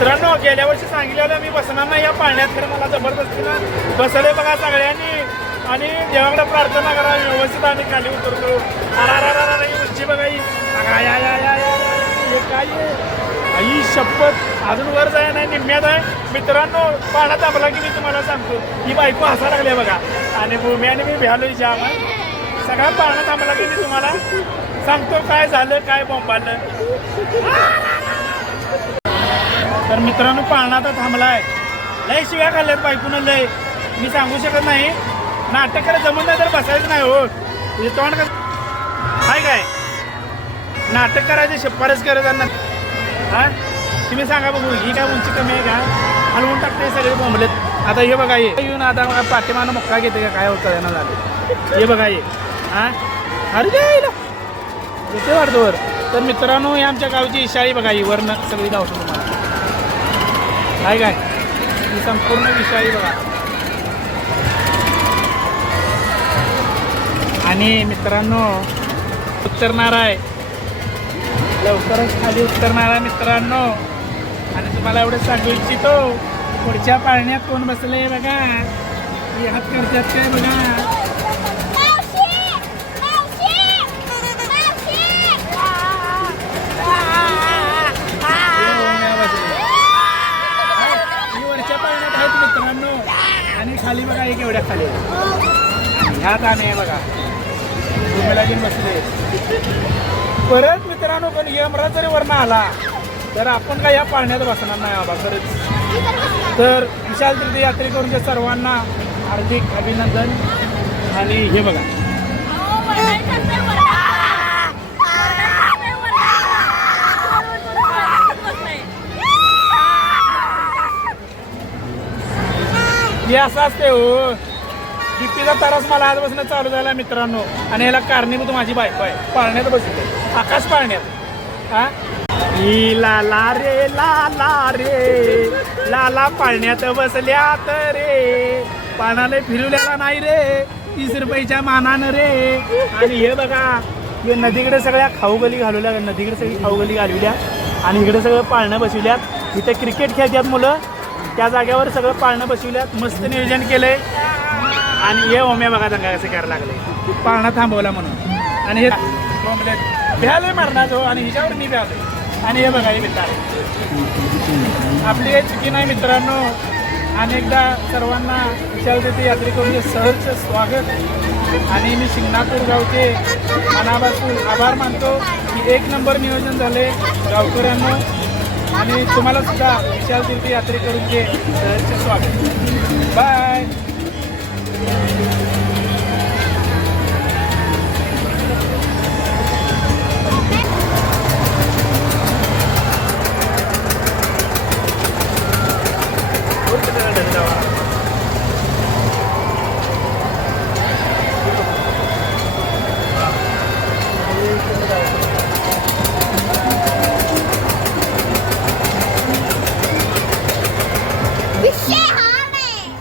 मित्रांनो गेल्या वर्षी सांगितलेलं मी बसणार नाही या पाण्यात, खरं मला जबरदस्तीनं बसले बघा सगळ्यांनी. आणि देवाकडे प्रार्थना करा व्यवस्थित आम्ही खाली उतरतो. अरा उंची बघा ही काय आई शपथ अजून वर जाय नाही निम्म्यात आहे. मित्रांनो पाण्यात थांबला की मी तुम्हाला सांगतो ही बायको हसा लागली बघा. आणि भूमी आणि मी भ्यालो जाम सगळा पाण्यात थांबला की मी तुम्हाला सांगतो काय झालं काय बोंबालं. तर मित्रांनो पाळणा आता थांबलाय. लय शिव्या खाल्ल्यात बायकोनं लय, मी सांगू शकत नाही. नाटक करायचं जमत नाही तर बसायचं नाही हो. म्हणजे तोंड काय काय नाटक करायचे शिफारस करत हा तुम्ही सांगा बघू ही काय उंची कमी आहे का? हलवून टाकते सगळे बोंबलेत. आता हे बघा ये येऊन आता बघा पाठीमानं मोक्का घेते का काय होतं यांना झालं. हे बघा ये हा अरे येते वाटतं वर. तर मित्रांनो ही आमच्या गावची इशाळी बघा ही वरनं सगळी धावतो तुम्हाला काय काय ही संपूर्ण विषाळी बघा. आणि मित्रांनो उतरणार आहे लवकरच खाली उतरणार आहे मित्रांनो. आणि तुम्हाला एवढं सांगू इच्छितो पुढच्या पाळण्यात कोण बसले बघा. ही हात करतात काय बघा. मित्रांनो आणि खाली बघा एक एवढ्या खाली ह्यात आणि बघा भूमीला घेऊन बसले. परत मित्रांनो पण यमराज जरी वरनं आला तर आपण काय या पाळण्यात बसणार नाही बाबा खरंच. तर विशाल तीर्थ यात्रेकरूंच्या सर्वांना हार्दिक अभिनंदन. आणि हे बघा हे असं असते हो. टिप्पीचा त्रास मला आजपासून चालू झाला मित्रांनो. आणि याला कारणीभूत माझी बायको आहे. पाळण्यात बसते आकाश पाळण्यात हा ही लाला रे लाला पाळण्यात बसल्यात रे. पानाला फिरवल्याला नाही रे 30 रुपयाच्या मानानं रे. आणि हे बघा हे नदीकडे सगळ्या खाऊगली घालवल्या. नदीकडे सगळी खाऊगली घालवल्या आणि इकडे सगळं पाळणं बसवल्यात. इथे क्रिकेट खेळतात मुलं त्या जागेवर सगळं पाळणं बसवल्यात. मस्त नियोजन केलंय. आणि हे ओम्या बघा दंगा कसे करायला लागले पाळणा थांबवला म्हणून. आणि हे भ्याले मारणार हो. आणि हिच्यावर मी भ्याले. आणि हे बघा हे मित्र आपली काही चुकी नाही मित्रांनो. अनेकदा सर्वांना विशाल तीर्थ यात्रेकरूंचे सहर्ष स्वागत. आणि मी शिंगणापूर गावचे मनापासून आभार मानतो की 1 नंबर नियोजन झाले गावकऱ्यांना. आणि तुम्हाला सुद्धा विशाल तीर्थ यात्रेकरूंचे सहर्ष स्वागत. बाय. विषय हा नाही